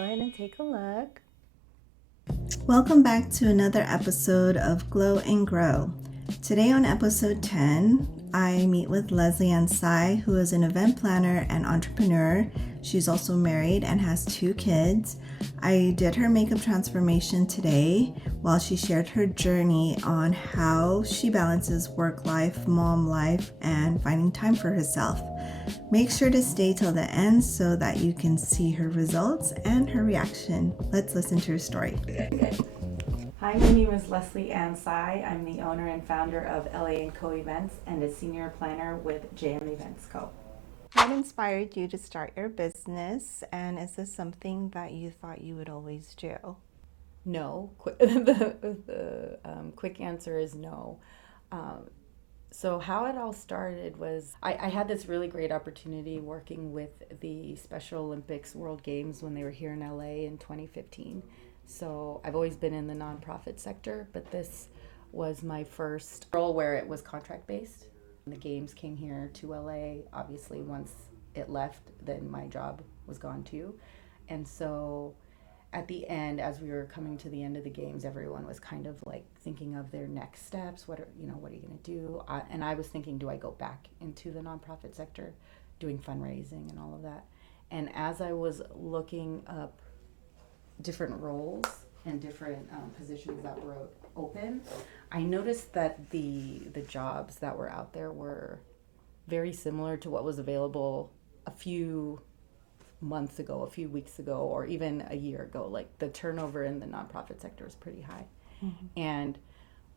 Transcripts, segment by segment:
go ahead and take a look. Welcome back to another episode of Glow and Grow. Today on episode 10, I meet with Leslie Ann Tsai, who is an event planner and entrepreneur. She's also married and has 2 kids. I did her makeup transformation today while she shared her journey on how she balances work life, mom life, and finding time for herself. Make sure to stay till the end so that you can see her results and her reaction. Let's listen to her story. Hi, my name is Leslie Ann Tsai. I'm the owner and founder of LA & Co. Events and a senior planner with JM Events Co. What inspired you to start your business, and is this something that you thought you would always do? No. The quick answer is no. So how it all started was I had this really great opportunity working with the Special Olympics World Games when they were here in LA in 2015. So I've always been in the nonprofit sector, but this was my first role where it was contract based. The games came here to LA. Obviously, once it left, then my job was gone too. And so at the end, as we were coming to the end of the games, everyone was kind of like thinking of their next steps. What are you going to do? And I was thinking, do I go back into the nonprofit sector, doing fundraising and all of that? And as I was looking up different roles and different positions that were open, I noticed that the jobs that were out there were very similar to what was available a few months ago, a few weeks ago, or even a year ago. Like the turnover in the nonprofit sector is pretty high. Mm-hmm. And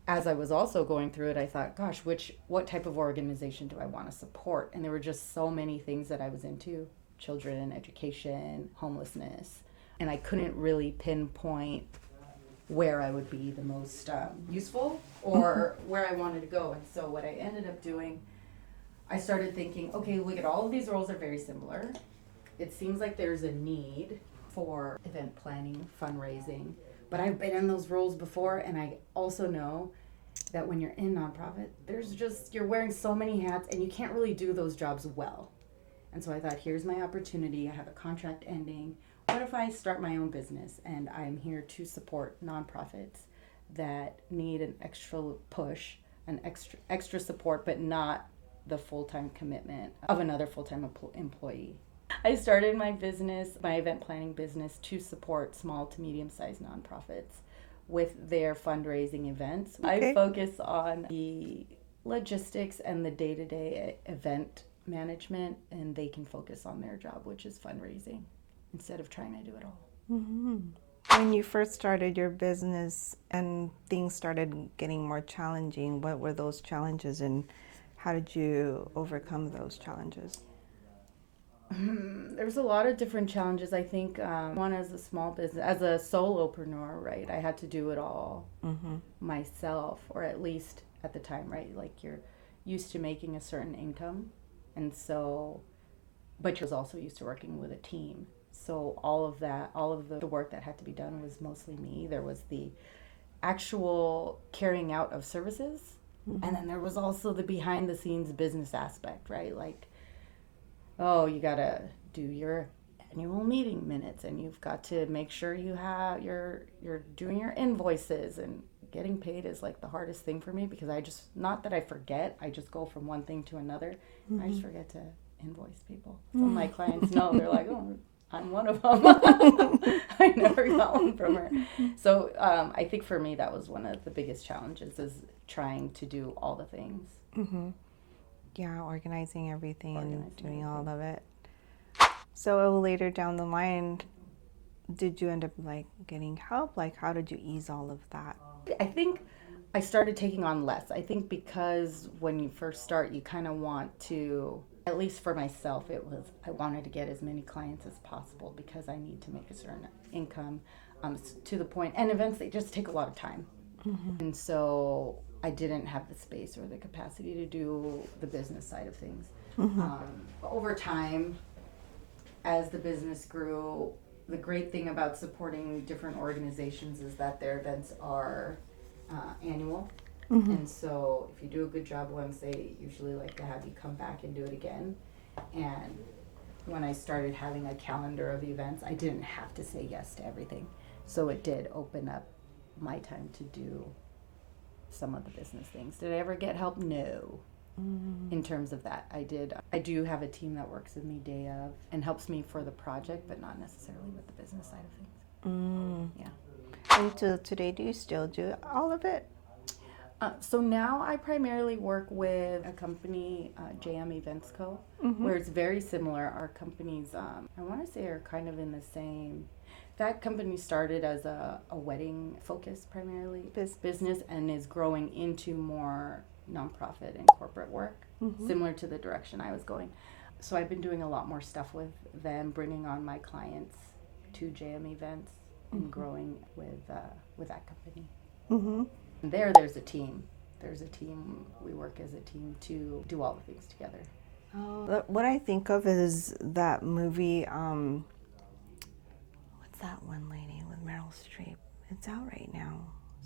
as I was also going through it, I thought, gosh, what type of organization do I want to support? And there were just so many things that I was into: children, education, homelessness. And I couldn't really pinpoint where I would be the most useful or where I wanted to go. And so what I ended up doing, I started thinking, okay, look at all of these roles are very similar. It seems like there's a need for event planning, fundraising, but I've been in those roles before, and I also know that when you're in nonprofit, you're wearing so many hats and you can't really do those jobs well. And so I thought, here's my opportunity. I have a contract ending. What if I start my own business? And I'm here to support nonprofits that need an extra push, an extra support, but not the full-time commitment of another full-time employee. I started my event planning business, to support small to medium-sized nonprofits with their fundraising events. Okay. I focus on the logistics and the day-to-day event management, and they can focus on their job, which is fundraising, instead of trying to do it all. Mm-hmm. When you first started your business and things started getting more challenging, what were those challenges and how did you overcome those challenges? There's a lot of different challenges. I think one, as a small business, as a solopreneur, right, I had to do it all myself, or at least at the time, right? Like you're used to making a certain income, and so, but you're also used to working with a team. So all of the work that had to be done was mostly me. There was the actual carrying out of services, and then there was also the behind the scenes business aspect, right? Like, oh, you gotta do your annual meeting minutes, and you've got to make sure you're doing your invoices, and getting paid is like the hardest thing for me, because not that I forget, I just go from one thing to another. I just forget to invoice people. Some of my clients know, they're like, oh, I'm one of them. I never got one from her. So I think for me that was one of the biggest challenges, is trying to do all the things. Mm-hmm. Yeah, organizing everything and doing all of it. So later down the line, did you end up like getting help? Like, how did you ease all of that? I think I started taking on less. I think because when you first start, you kind of want to, at least for myself, I wanted to get as many clients as possible, because I need to make a certain income to the point. And events, they just take a lot of time. Mm-hmm. And so I didn't have the space or the capacity to do the business side of things. Mm-hmm. Over time, as the business grew, the great thing about supporting different organizations is that their events are annual. Mm-hmm. And so if you do a good job once, they usually like to have you come back and do it again. And when I started having a calendar of events, I didn't have to say yes to everything. So it did open up my time to do some of the business things. Did I ever get help? No. In terms of that, I did. I do have a team that works with me day of and helps me for the project, but not necessarily with the business side of things. Yeah. And till today, do you still do all of it? So now I primarily work with a company, JM Events Co., where it's very similar. Our companies, I want to say, are kind of in the same. That company started as a wedding focus primarily business and is growing into more nonprofit and corporate work, similar to the direction I was going. So I've been doing a lot more stuff with them, bringing on my clients to JM Events and growing with that company. There's a team. We work as a team to do all the things together. What I think of is that movie, what's that one lady with Meryl Streep? It's out right now.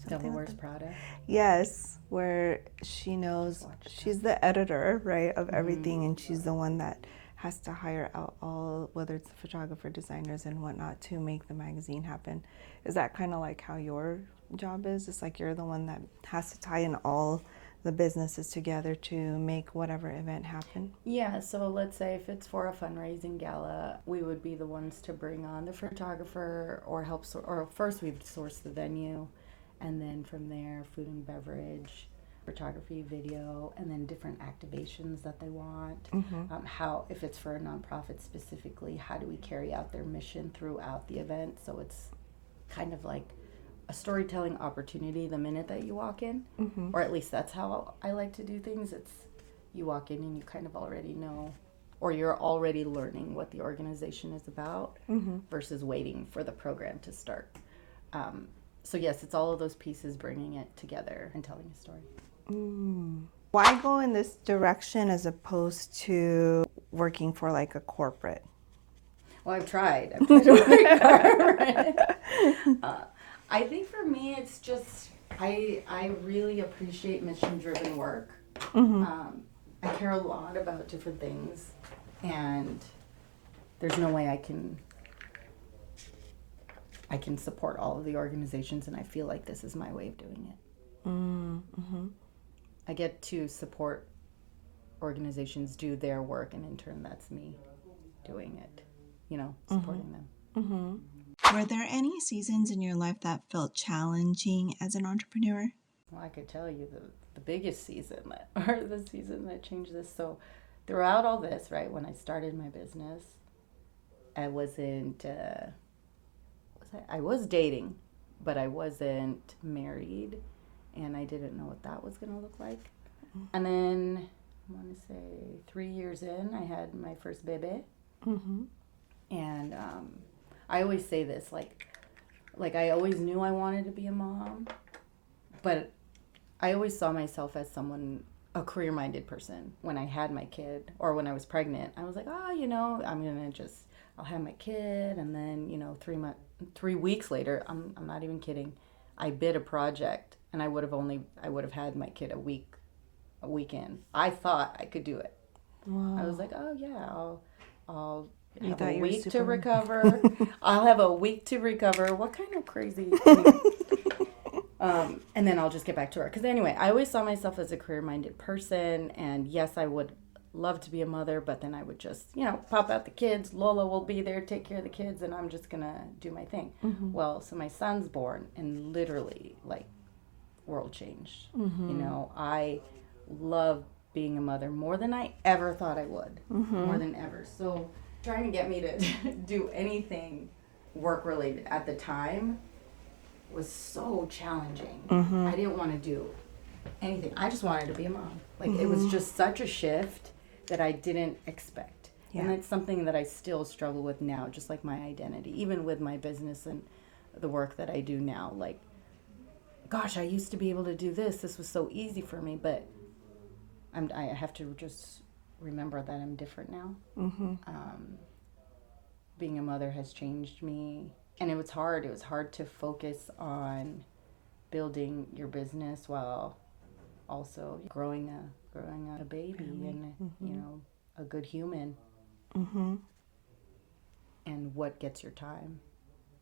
Devil Wears Prada? Yes, where she knows she's the editor, right, of everything, and she's the one that has to hire out all, whether it's the photographer, designers, and whatnot, to make the magazine happen. Is that kind of like how your job is? It's like you're the one that has to tie in all the businesses together to make whatever event happen? Yeah, so let's say if it's for a fundraising gala, we would be the ones to bring on the photographer or help, or first we'd source the venue, and then from there, food and beverage, photography, video, and then different activations that they want. How, if it's for a nonprofit specifically, how do we carry out their mission throughout the event? So it's kind of like a storytelling opportunity the minute that you walk in, or at least that's how I like to do things. It's you walk in and you kind of already know, or you're already learning what the organization is about versus waiting for the program to start. So yes, it's all of those pieces bringing it together and telling a story. Why go in this direction as opposed to working for like a corporate? Well, I've tried to work hard. I think for me, it's just, I really appreciate mission-driven work. I care a lot about different things, and there's no way I can support all of the organizations, and I feel like this is my way of doing it. I get to support organizations do their work, and in turn, that's me doing it, supporting them. Were there any seasons in your life that felt challenging as an entrepreneur? Well, I could tell you the biggest season or the season that changed this. So throughout all this, right, when I started my business, I wasn't, I was dating, but I wasn't married, and I didn't know what that was going to look like. And then, I want to say 3 years in, I had my first baby. And I always say this, like I always knew I wanted to be a mom, but I always saw myself as a career-minded person. When I had my kid, or when I was pregnant, I was like, I'll have my kid, and then, 3 weeks later, I'm not even kidding, I bid a project, and I would have had my kid a week in. I thought I could do it. Wow. I was like, oh yeah, I'll have a week to recover. I'll have a week to recover. What kind of crazy thing? And then I'll just get back to work. Because anyway, I always saw myself as a career-minded person. And yes, I would love to be a mother, but then I would just, pop out the kids. Lola will be there, take care of the kids, and I'm just going to do my thing. Well, so my son's born, and literally, world changed. I love being a mother more than I ever thought I would. More than ever. So trying to get me to do anything work related at the time was so challenging. I didn't want to do anything. I just wanted to be a mom. It was just such a shift that I didn't expect. And that's something that I still struggle with now, just like my identity, even with my business and the work that I do now. Gosh, I used to be able to do this. This was so easy for me, but I have to just remember that I'm different now. Being a mother has changed me, and it was hard. It was hard to focus on building your business while also growing a baby and a good human. and what gets your time,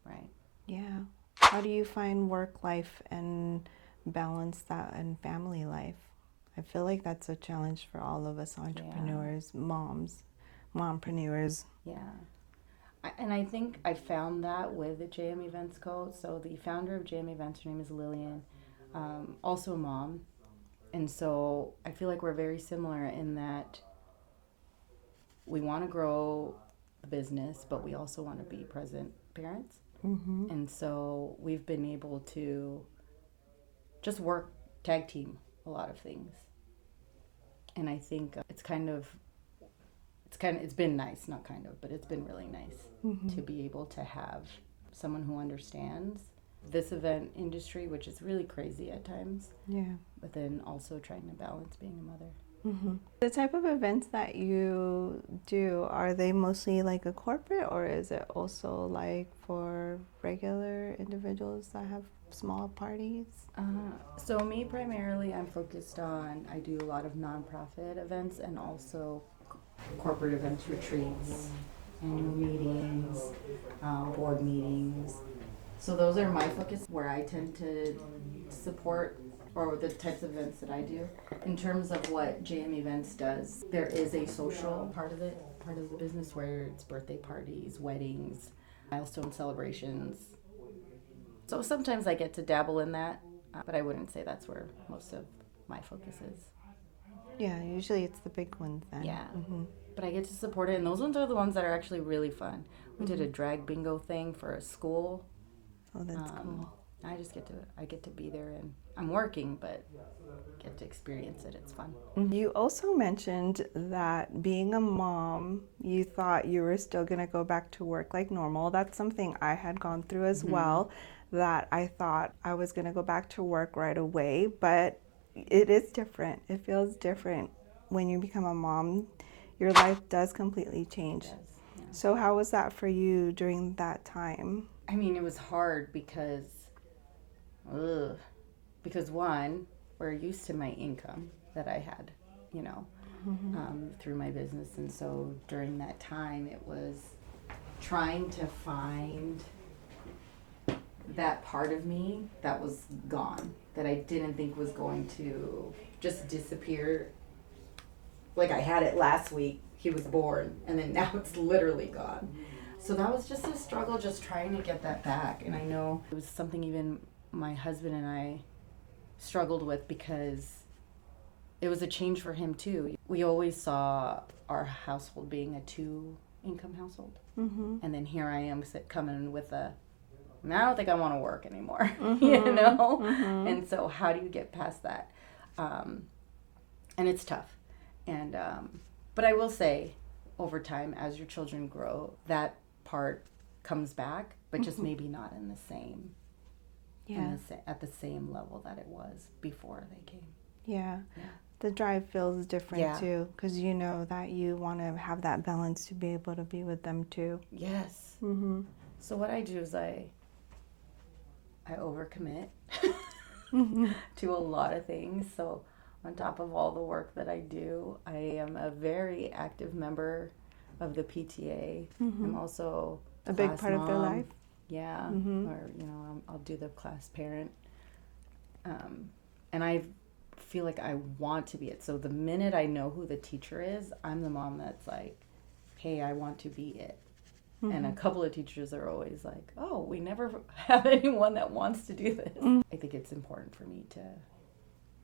right? Yeah. How do you find work life and balance that and family life? I feel like that's a challenge for all of us entrepreneurs, mompreneurs. Yeah. And I think I found that with the JM Events Co. So the founder of JM Events, her name is Lillian, also a mom. And so I feel like we're very similar in that we want to grow the business, but we also want to be present parents. Mm-hmm. And so we've been able to just work tag team a lot of things. And I think it's been nice, not kind of, but it's been really nice to be able to have someone who understands this event industry, which is really crazy at times. Yeah. But then also trying to balance being a mother. Mm-hmm. The type of events that you do, are they mostly like a corporate, or is it also like for regular individuals that have small parties? So me primarily, I'm focused on, I do a lot of nonprofit events and also corporate events, retreats, annual meetings, board meetings. So those are my focus where I tend to support, or the types of events that I do. In terms of what JM Events does, there is a social part of it, part of the business where it's birthday parties, weddings, milestone celebrations. So sometimes I get to dabble in that, but I wouldn't say that's where most of my focus is. Yeah, usually it's the big ones then. Yeah. Mm-hmm. But I get to support it, and those ones are the ones that are actually really fun. We did a drag bingo thing for a school. Oh, that's cool. I get to be there, and I'm working, but get to experience it. It's fun. You also mentioned that being a mom, you thought you were still going to go back to work like normal. That's something I had gone through as well, that I thought I was going to go back to work right away, but it is different. It feels different when you become a mom. Your life does completely change. Yes, yeah. So how was that for you during that time? I mean, it was hard because one, we're used to my income that I had, through my business. And so during that time, it was trying to find that part of me that was gone, that I didn't think was going to just disappear. Like I had it last week, he was born, and then now it's literally gone. So that was just a struggle, just trying to get that back. And I know it was something even my husband and I struggled with, because it was a change for him too. We always saw our household being a 2-income household. Mm-hmm. And then here I am coming with I don't think I want to work anymore, Mm-hmm. And so how do you get past that? And it's tough. And but I will say, over time, as your children grow, that part comes back, but just maybe not in the same, at the same level that it was before they came. Yeah. The drive feels different too, because you know that you want to have that balance to be able to be with them too. Yes. Mm-hmm. So what I do is I overcommit to a lot of things. So on top of all the work that I do, I am a very active member of the PTA. I'm also a big part of their life. Yeah, or I'll do the class parent, and I feel like I want to be it. So the minute I know who the teacher is, I'm the mom that's like, hey, I want to be it. And a couple of teachers are always like, oh, we never have anyone that wants to do this. I think it's important for me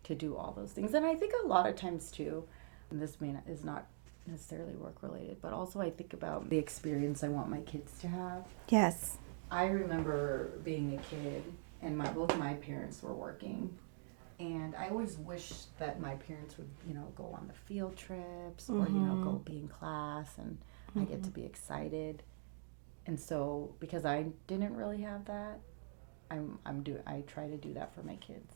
to do all those things. And I think a lot of times too, and this is not necessarily work related, but also I think about the experience I want my kids to have. Yes. I remember being a kid, and both my parents were working, and I always wished that my parents would, go on the field trips or go be in class, and I get to be excited. And so because I didn't really have that, I try to do that for my kids.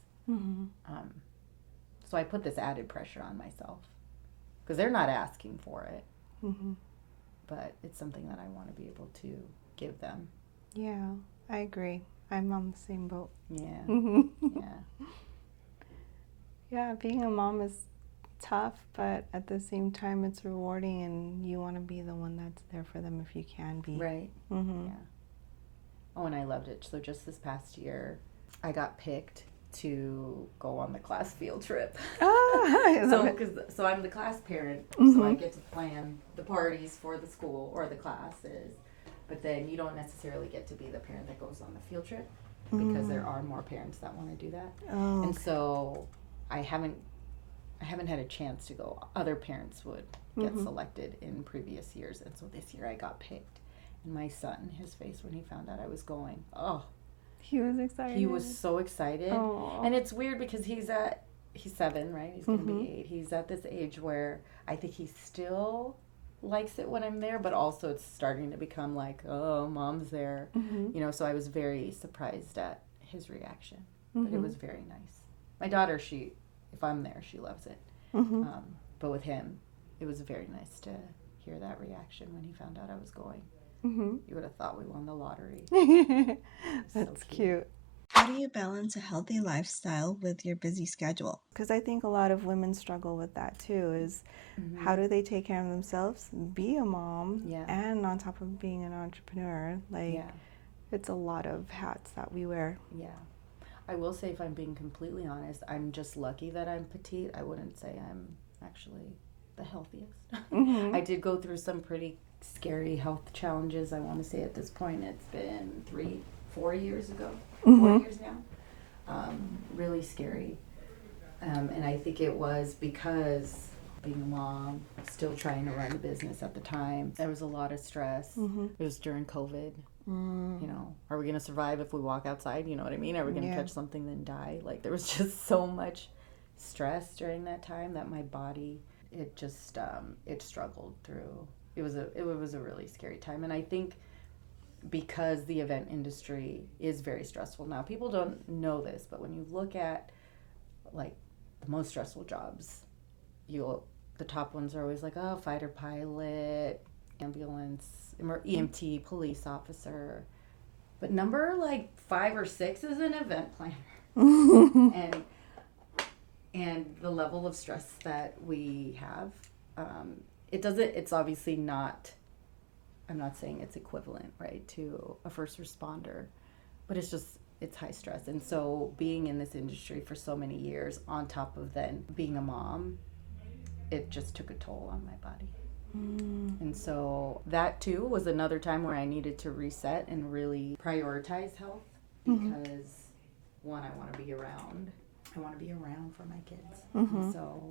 So I put this added pressure on myself, because they're not asking for it, but it's something that I want to be able to give them. Yeah, I agree. I'm on the same boat. Yeah. Yeah. Yeah, being a mom is tough, but at the same time, it's rewarding, and you want to be the one that's there for them if you can be. Right. Mm-hmm. Yeah. Oh, and I loved it. So just this past year, I got picked to go on the class field trip. I love it. So I'm the class parent, Mm-hmm. so I get to plan the parties for the school or the classes. But then you don't necessarily get to be the parent that goes on the field trip because there are more parents that want to do that. Oh, And so I haven't had a chance to go. Other parents would get selected in previous years, and so this year I got picked. And my son, his face when he found out I was going, oh, he was excited. he was so excited. Oh. And it's weird because he's 7, right? He's going to be 8. He's at this age where I think he still likes it when I'm there, but also it's starting to become like, oh, mom's there. You know, so I was very surprised at his reaction. But it was very nice. My daughter, if I'm there, she loves it. But with him, it was very nice to hear that reaction when he found out I was going. You would have thought we won the lottery. That's So cute. How do you balance a healthy lifestyle with your busy schedule? Because I think a lot of women struggle with that too, is how do they take care of themselves, be a mom, and on top of being an entrepreneur, like it's a lot of hats that we wear. Yeah. I will say, if I'm being completely honest, I'm just lucky that I'm petite. I wouldn't say I'm actually the healthiest. I did go through some pretty scary health challenges. I want to say at this point it's been 4 years ago, 4 years now. Really scary. And I think it was because being a mom, still trying to run a business at the time, there was a lot of stress. It was during COVID. You know, are we going to survive if we walk outside? You know what I mean? Are we going to catch something then die? Like, there was just so much stress during that time that my body, it just, it struggled through. It was a really scary time. And I think because the event industry is very stressful now, people don't know this, but when you look at like the most stressful jobs, the top ones are always like, oh, fighter pilot, ambulance, EMT, police officer. But number like 5 or 6 is an event planner. and the level of stress that we have, it's obviously not, I'm not saying it's equivalent, right, to a first responder, but it's high stress. And so being in this industry for so many years, on top of then being a mom, it just took a toll on my body. And so that too was another time where I needed to reset and really prioritize health because one, I want to be around. I want to be around for my kids. And so,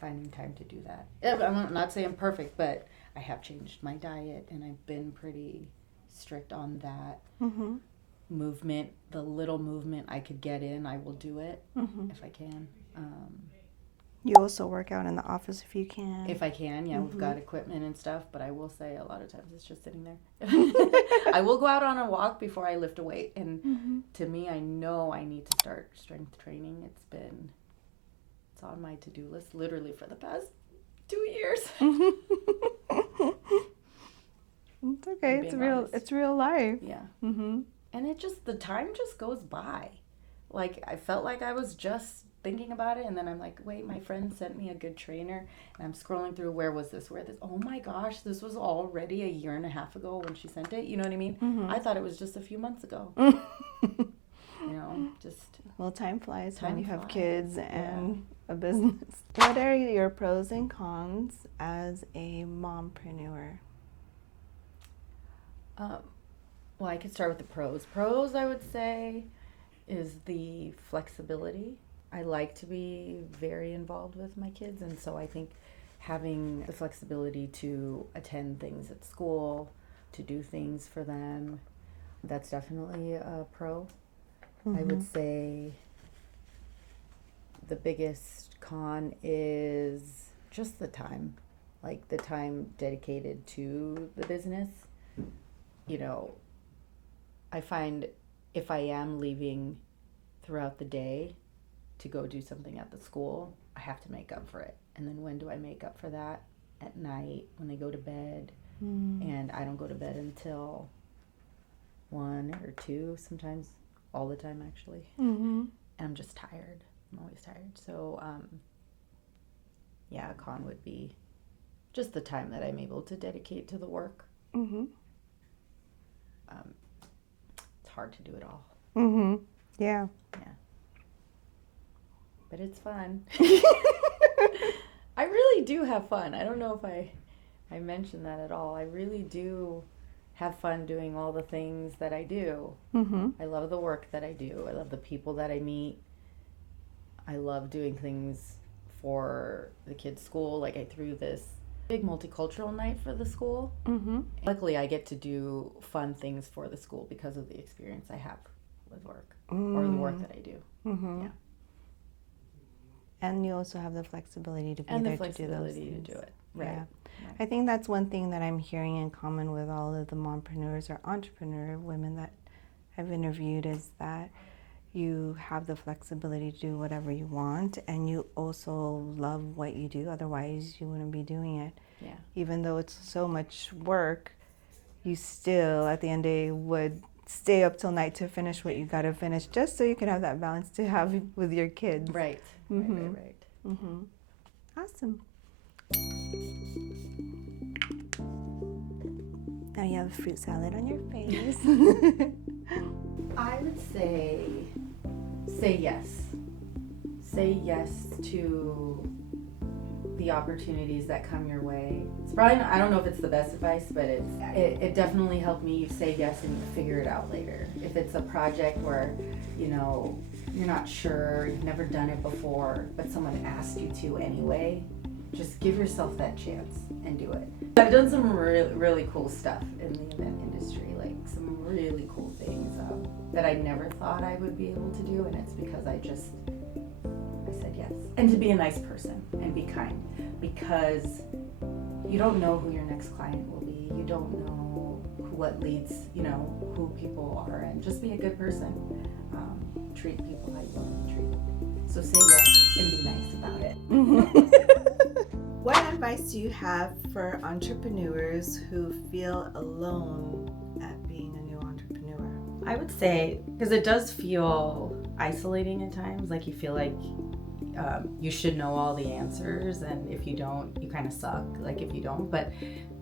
finding time to do that. I'm not saying I'm perfect, but I have changed my diet and I've been pretty strict on that. Movement, the little movement I could get in, I will do it if I can. You also work out in the office if you can. If I can, we've got equipment and stuff, but I will say a lot of times it's just sitting there. I will go out on a walk before I lift a weight, and to me, I know I need to start strength training. It's on my to-do list literally for the past 2 years. It's okay. It's real life. Yeah. And the time just goes by. Like, I felt like I was just thinking about it, and then I'm like, wait, my friend sent me a good trainer, and I'm scrolling through, where this, oh my gosh, this was already a year and a half ago when she sent it, you know what I mean? I thought it was just a few months ago. You know, well, time flies when you have kids and a business. What are your pros and cons as a mompreneur? Well, I could start with the pros. Pros, I would say, is the flexibility. I like to be very involved with my kids, and so I think having the flexibility to attend things at school, to do things for them, that's definitely a pro. I would say the biggest con is just the time, like the time dedicated to the business. You know, I find if I am leaving throughout the day to go do something at the school, I have to make up for it. And then when do I make up for that? At night when they go to bed. And I don't go to bed until 1 or 2, sometimes all the time actually. And I'm just tired. I'm always tired. So, yeah, a con would be just the time that I'm able to dedicate to the work. Mm-hmm. It's hard to do it all, Mm-hmm. Yeah. but it's fun. I really do have fun. I don't know if I mentioned that at all. I really do have fun doing all the things that I do. Mm-hmm. I love the work that I do. I love the people that I meet. I love doing things for the kids' school. Like I threw this big multicultural night for the school. Mm-hmm. Luckily, I get to do fun things for the school because of the experience I have with work or the work that I do. Mm-hmm. Yeah. And you also have the flexibility to be And there the to do those flexibility things. to do it. Right. Yeah. I think that's one thing that I'm hearing in common with all of the mompreneurs or entrepreneur women that I've interviewed is that you have the flexibility to do whatever you want, and you also love what you do. Otherwise, you wouldn't be doing it. Yeah. Even though it's so much work, you still, at the end of the day, would stay up till night to finish what you got to finish, just so you can have that balance to have with your kids. Right. Mhm. Right. Mm-hmm. Awesome. Now you have a fruit salad on your face. I would say yes. Say yes to the opportunities that come your way. It's probably not, I don't know if it's the best advice, but it definitely helped me. You say yes and you figure it out later. If it's a project where, you know, you're not sure, you've never done it before, but someone asked you to anyway, just give yourself that chance and do it. I've done some really cool stuff in the event industry, like some really cool things that I never thought I would be able to do, and it's because I said yes. And to be a nice person and be kind, because you don't know who your next client will be. You don't know what leads, you know, who people are, and just be a good person. Treat people how you want to be treated. So say yes and be nice about it. What advice do you have for entrepreneurs who feel alone at being a new entrepreneur? I would say, because it does feel isolating at times, like you feel like you should know all the answers, and if you don't, you kind of suck, like if you don't. But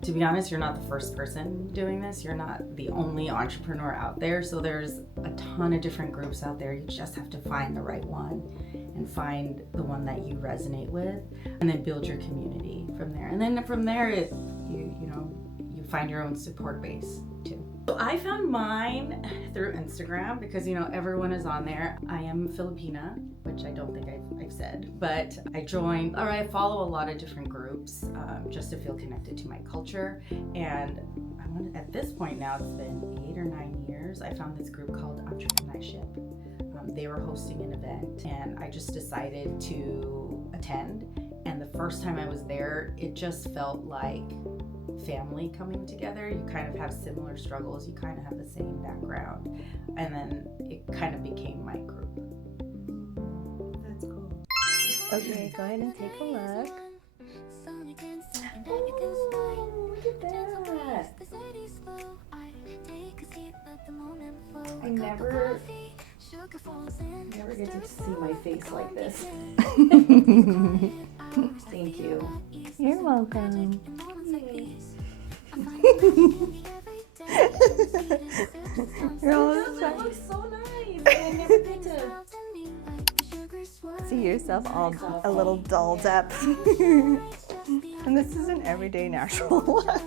to be honest, you're not the first person doing this. You're not the only entrepreneur out there. So there's a ton of different groups out there. You just have to find the right one and find the one that you resonate with, and then build your community from there. And then from there, you find your own support base too. So I found mine through Instagram because, you know, everyone is on there. I am Filipina, which I don't think I've said, but I follow a lot of different groups just to feel connected to my culture. And at this point now, it's been 8 or 9 years, I found this group called Entrepreneurship. They were hosting an event, and I just decided to attend. And the first time I was there, it just felt like family coming together. You kind of have similar struggles, you kind of have the same background, and then it kind of became my group. That's cool. Okay, go ahead and take a look. Oh, look at that. I never get to see my face like this. Thank you. You're welcome. You're all That looks so nice. I never get to see yourself all a little dolled up. And this is an everyday natural look.